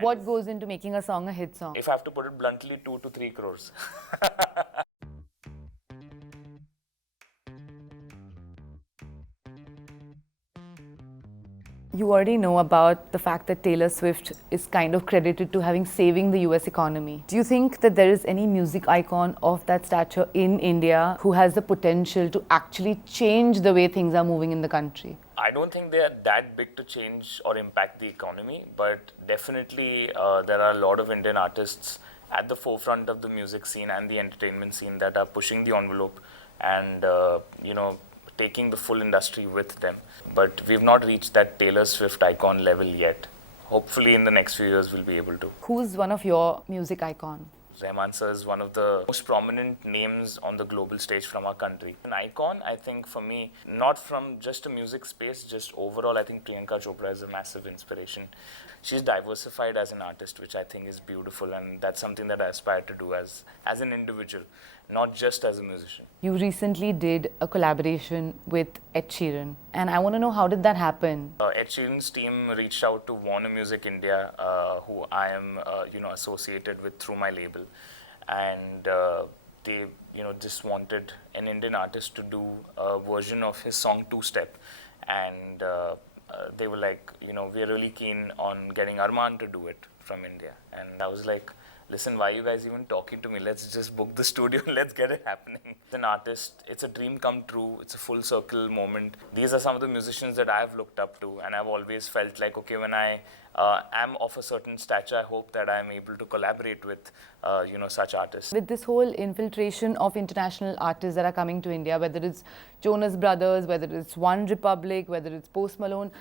What goes into making a song a hit song? If I have to put it bluntly, 2 to 3 crores. You already know about the fact that Taylor Swift is kind of credited to having saving the US economy. Do you think that there is any music icon of that stature in India who has the potential to actually change the way things are moving in the country? I don't think they are that big to change or impact the economy, but definitely there are a lot of Indian artists at the forefront of the music scene and the entertainment scene that are pushing the envelope and taking the full industry with them. But we've not reached that Taylor Swift icon level yet. Hopefully in the next few years we'll be able to. Who's one of your music icon? Rahman sir is one of the most prominent names on the global stage from our country. An icon, I think, for me, not from just a music space, just overall, I think Priyanka Chopra is a massive inspiration. She's diversified as an artist, which I think is beautiful, and that's something that I aspire to do as an individual, not just as a musician. You recently did a collaboration with Ed Sheeran, and I want to know, how did that happen? Ed Sheeran's team reached out to Warner Music India, who I am, associated with through my label, and they, just wanted an Indian artist to do a version of his song Two Step, and they were like, we're really keen on getting Armaan to do it from India, and I was like, listen, why are you guys even talking to me? Let's just book the studio, let's get it happening. As an artist, it's a dream come true, it's a full circle moment. These are some of the musicians that I've looked up to, and I've always felt like, okay, when I am of a certain stature, I hope that I'm able to collaborate with, such artists. With this whole infiltration of international artists that are coming to India, whether it's Jonas Brothers, whether it's One Republic, whether it's Post Malone,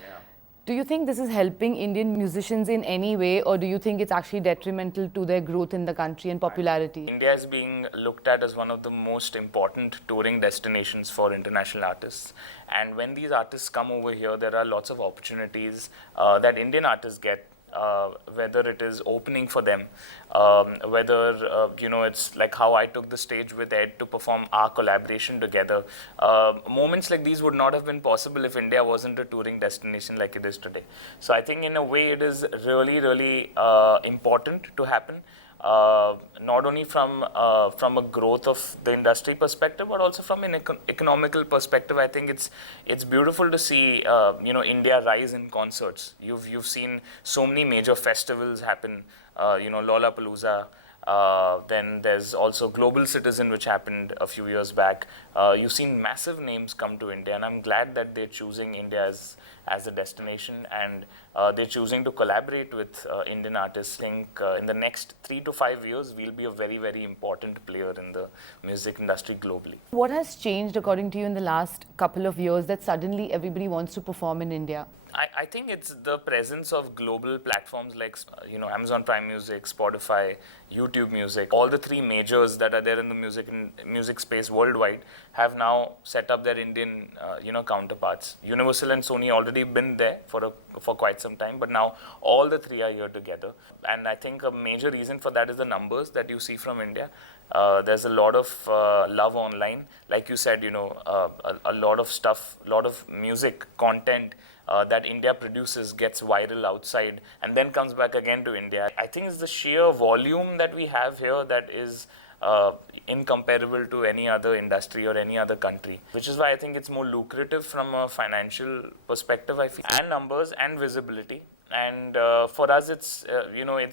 do you think this is helping Indian musicians in any way, or do you think it's actually detrimental to their growth in the country and popularity? India is being looked at as one of the most important touring destinations for international artists. And when these artists come over here, there are lots of opportunities that Indian artists get. Whether it is opening for them, whether it's like how I took the stage with Ed to perform our collaboration together. Moments like these would not have been possible if India wasn't a touring destination like it is today. So I think in a way it is really, really important to happen. Not only from a growth of the industry perspective, but also from an economical perspective. I think it's beautiful to see India rise in concerts. You've seen so many major festivals happen. Lollapalooza. Then there's also Global Citizen, which happened a few years back. You've seen massive names come to India, and I'm glad that they're choosing India as a destination, and they're choosing to collaborate with Indian artists. I think in the next 3 to 5 years, we'll be a very, very important player in the music industry globally. What has changed, according to you, in the last couple of years that suddenly everybody wants to perform in India? I think it's the presence of global platforms like Amazon Prime Music, Spotify, YouTube Music. All the three majors that are there in the music space worldwide have now set up their Indian counterparts. Universal and Sony already been there for quite some time, but now all the three are here together. And I think a major reason for that is the numbers that you see from India. There's a lot of love online. Like you said, a lot of stuff, a lot of music content that India produces gets viral outside and then comes back again to India. I think it's the sheer volume that we have here that is incomparable to any other industry or any other country, which is why I think it's more lucrative from a financial perspective, I feel, and numbers and visibility. And for us, it's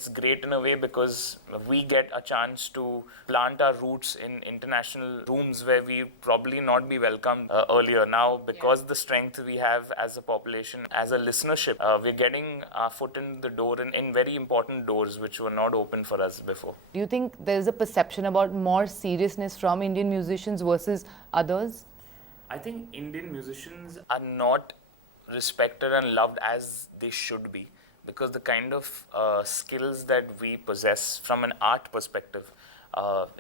great in a way because we get a chance to plant our roots in international rooms where we probably not be welcomed earlier. Now, because the strength we have as a population, as a listenership, we're getting our foot in the door in very important doors which were not open for us before. Do you think there's a perception about more seriousness from Indian musicians versus others? I think Indian musicians are not respected and loved as they should be, because the kind of skills that we possess from an art perspective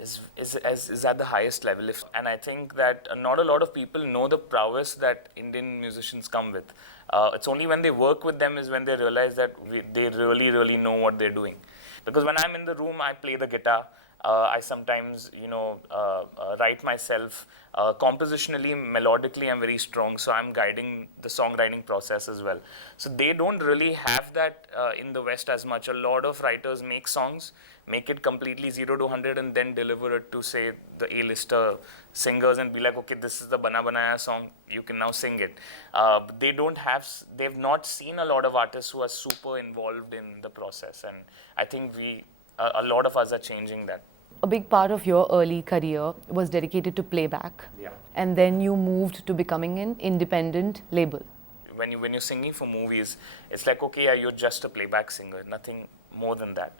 is at the highest level. And I think that not a lot of people know the prowess that Indian musicians come with. It's only when they work with them is when they realize that they really, really know what they're doing. Because when I'm in the room, I play the guitar. I sometimes, write myself. Compositionally, melodically, I'm very strong, so I'm guiding the songwriting process as well. So they don't really have that in the West as much. A lot of writers make songs, make it completely 0 to 100, and then deliver it to, say, the A-lister singers and be like, okay, this is the Bana Banaya song, you can now sing it. They've not seen a lot of artists who are super involved in the process, and I think a lot of us are changing that. A big part of your early career was dedicated to playback. Yeah. And then you moved to becoming an independent label. When you're singing for movies, it's like, okay, yeah, you're just a playback singer, nothing more than that.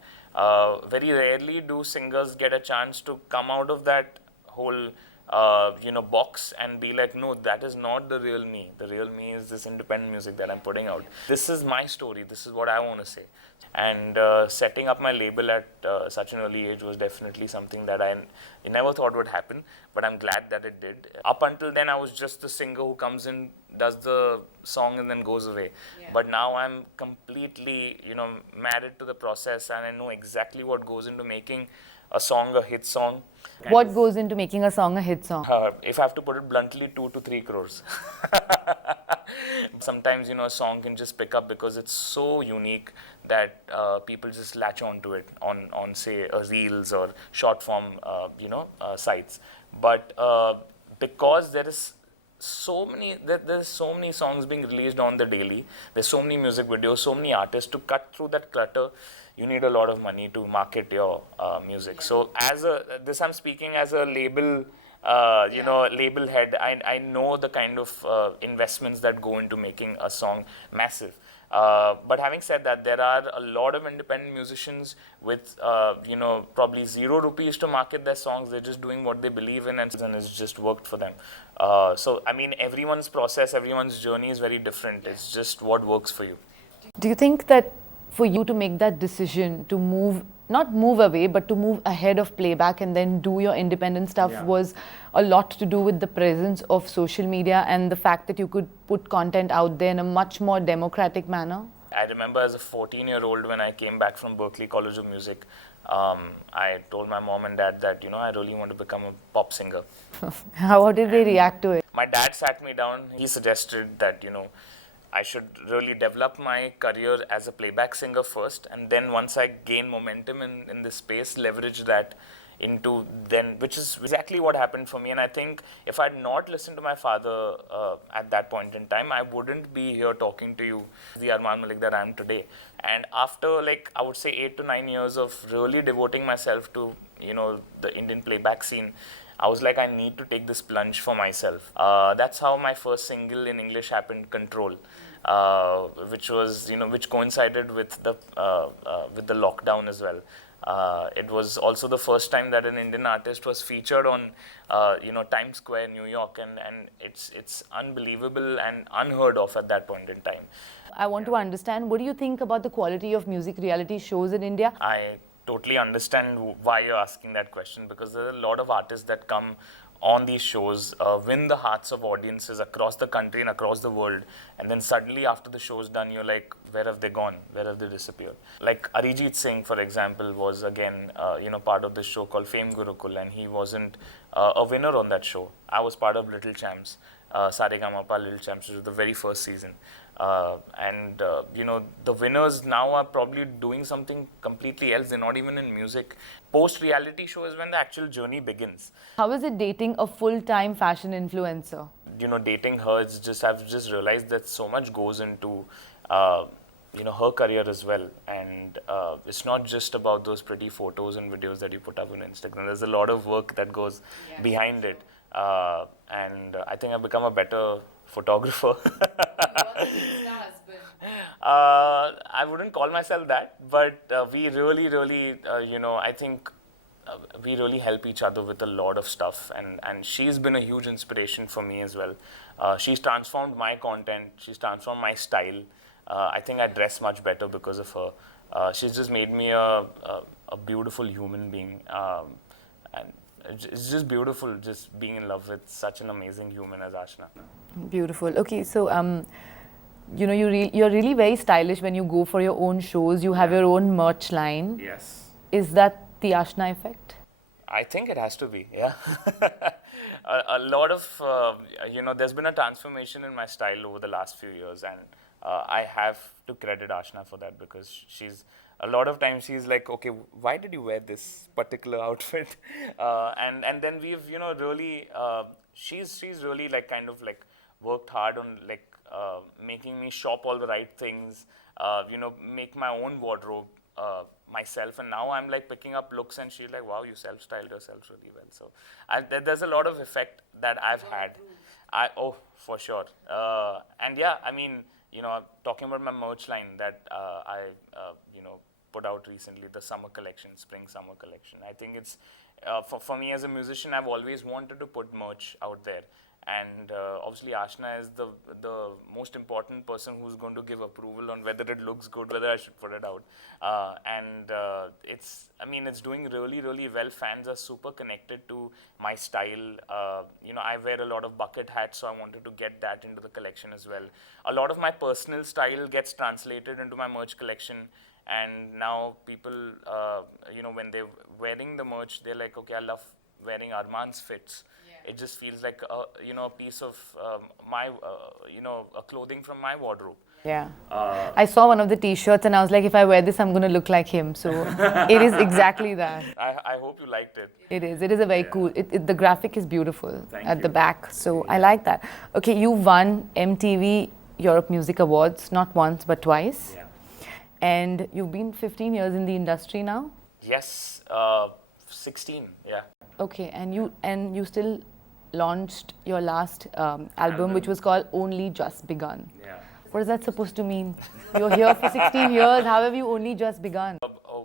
Very rarely do singers get a chance to come out of that whole box and be like, no, that is not the real me. The real me is this independent music that I'm putting out. This is my story. This is what I want to say. And setting up my label at such an early age was definitely something that I never thought would happen, but I'm glad that it did. Up until then, I was just the singer who comes in, does the song, and then goes away. Yeah. But now I'm completely, married to the process, and I know exactly what goes into making a song a hit song. What goes into making a song a hit song? If I have to put it bluntly, 2 to 3 crores. Sometimes, a song can just pick up because it's so unique that people just latch onto it on say, reels or short form, sites. But because there's so many songs being released on the daily, there's so many music videos, so many artists, to cut through that clutter, you need a lot of money to market your music. So I'm speaking as a label, label head. I know the kind of investments that go into making a song massive. But having said that, there are a lot of independent musicians with, probably 0 rupees to market their songs. They're just doing what they believe in, and it's just worked for them. So, I mean, everyone's process, everyone's journey is very different. It's just what works for you. Do you think that for you to make that decision to not move away, but to move ahead of playback and then do your independent stuff was a lot to do with the presence of social media and the fact that you could put content out there in a much more democratic manner? I remember as a 14-year-old when I came back from Berklee College of Music, I told my mom and dad that, I really want to become a pop singer. How did they react to it? My dad sat me down. He suggested that, I should really develop my career as a playback singer first, and then once I gain momentum in this space, leverage that into then, which is exactly what happened for me. And I think if I'd not listened to my father at that point in time, I wouldn't be here talking to you, the Armaan Malik that I am today. And after, I would say 8 to 9 years of really devoting myself to, the Indian playback scene, I was like, I need to take this plunge for myself. That's how my first single in English happened, Control, which was, which coincided with the lockdown as well. It was also the first time that an Indian artist was featured on, Times Square, New York, and it's unbelievable and unheard of at that point in time. I want to understand, what do you think about the quality of music reality shows in India? I totally understand why you're asking that question, because there are a lot of artists that come on these shows, win the hearts of audiences across the country and across the world, and then suddenly after the show's done, you're like, where have they gone? Where have they disappeared? Like Arijit Singh, for example, was again, part of this show called Fame Gurukul, and he wasn't a winner on that show. I was part of Little Champs, Saregamapa Little Champs, which was the very first season. The winners now are probably doing something completely else. They're not even in music. Post-reality show is when the actual journey begins. How is it dating a full-time fashion influencer? Dating her, I've just realized that so much goes into, her career as well. And it's not just about those pretty photos and videos that you put up on Instagram. There's a lot of work that goes behind it. And I think I've become a better photographer. I wouldn't call myself that, but we really, I think we really help each other with a lot of stuff, and she's been a huge inspiration for me as well. She's transformed my content, she's transformed my style. I think I dress much better because of her. She's just made me a beautiful human being, and it's just beautiful just being in love with such an amazing human as Ashna. Beautiful. Okay, so you know, you're really very stylish when you go for your own shows. You have your own merch line. Yes. Is that the Ashna effect? I think it has to be, yeah. A lot of, there's been a transformation in my style over the last few years, and I have to credit Ashna for that, because a lot of times she's like, okay, why did you wear this particular outfit? And then we've, really, she's really like kind of like worked hard on like making me shop all the right things, make my own wardrobe myself, and now I'm like picking up looks and she's like, wow, you self-styled yourself really well. So there's a lot of effect that I've had. For sure. And yeah, I mean, talking about my merch line that I put out recently, the summer collection, spring summer collection. I think it's for me as a musician, I've always wanted to put merch out there. And obviously Ashna is the most important person who's going to give approval on whether it looks good, whether I should put it out. It's doing really, really well. Fans are super connected to my style. I wear a lot of bucket hats, so I wanted to get that into the collection as well. A lot of my personal style gets translated into my merch collection. And now people, when they're wearing the merch, they're like, okay, I love wearing Armaan's fits. It just feels like a piece of my a clothing from my wardrobe. Yeah. I saw one of the T-shirts and I was like, if I wear this, I'm going to look like him. So it is exactly that. I hope you liked it. It is. It is a very cool. The graphic is beautiful Thank the back. So I like that. Okay, you won MTV Europe Music Awards not once but twice. Yeah. And you've been 15 years in the industry now. Yes, 16. Yeah. Okay, and you still launched your last album, which was called Only Just Begun. Yeah. What is that supposed to mean? You're here for 16 years. How have you only just begun?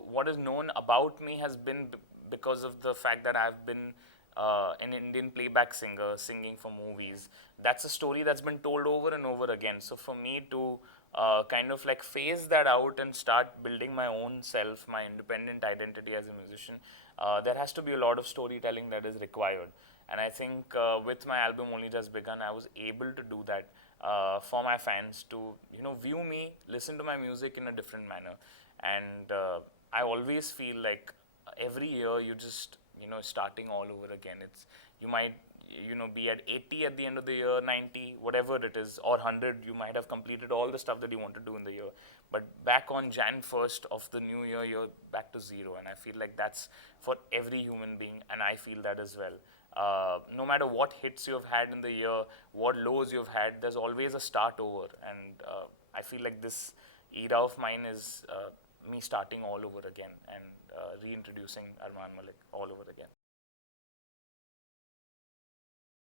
What is known about me has been because of the fact that I've been an Indian playback singer singing for movies. That's a story that's been told over and over again. So for me to kind of like phase that out and start building my own self, my independent identity as a musician, there has to be a lot of storytelling that is required. And I think with my album Only Just Begun, I was able to do that for my fans to, view me, listen to my music in a different manner. And I always feel like every year you just, starting all over again. You might, be at 80 at the end of the year, 90, whatever it is, or 100, you might have completed all the stuff that you want to do in the year. But back on Jan 1st of the new year, you're back to zero. And I feel like that's for every human being, and I feel that as well. No matter what hits you've had in the year, what lows you've had, there's always a start over. And I feel like this era of mine is me starting all over again and reintroducing Armaan Malik all over again.